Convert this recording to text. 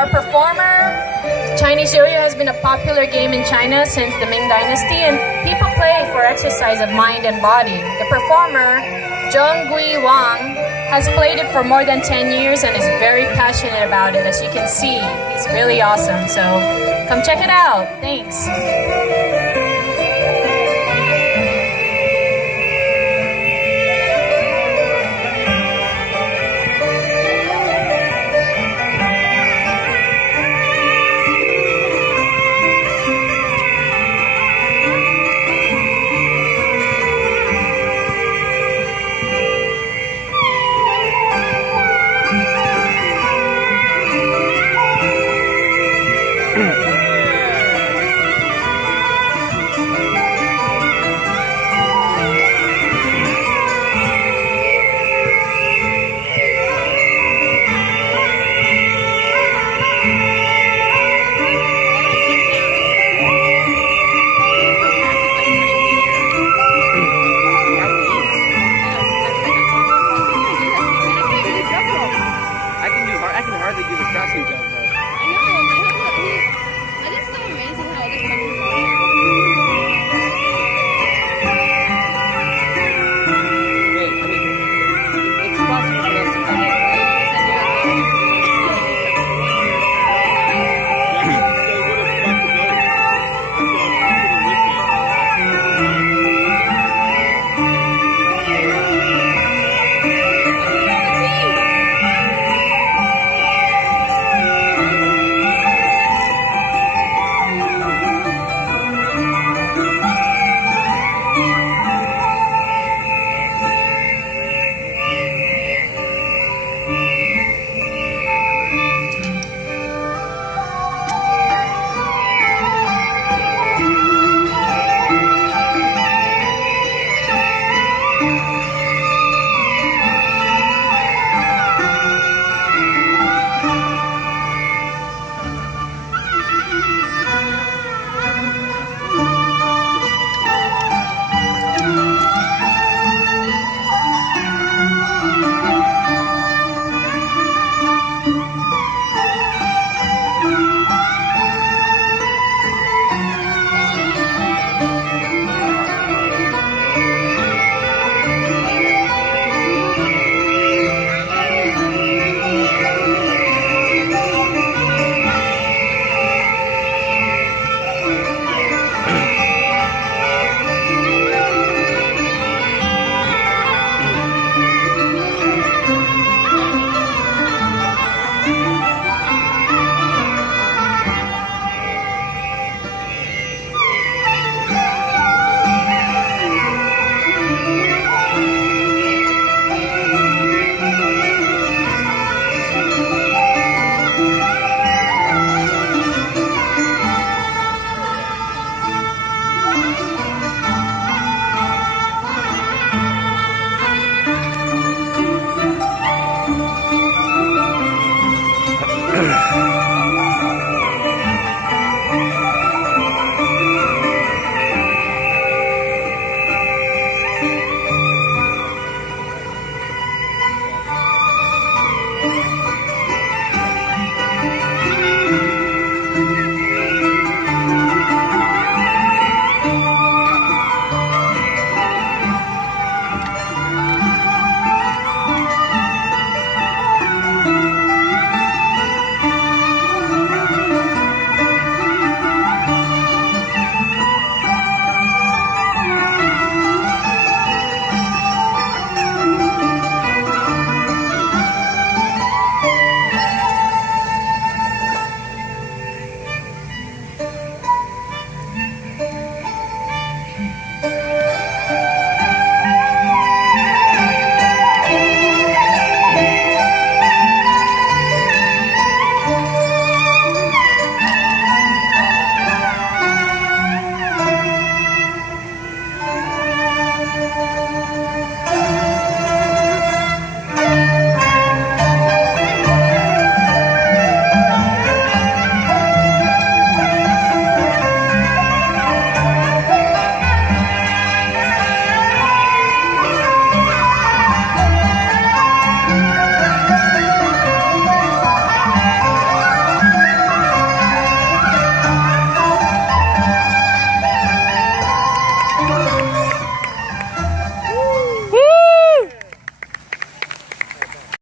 our performer, Chinese yo-yo has been a popular game in China since the Ming Dynasty, and people play for exercise of mind and body. The performer, Zheng Gui Wang, has played it for more than 10 years and is very passionate about it. As you can see, he's really awesome. So come check it out. Thanks.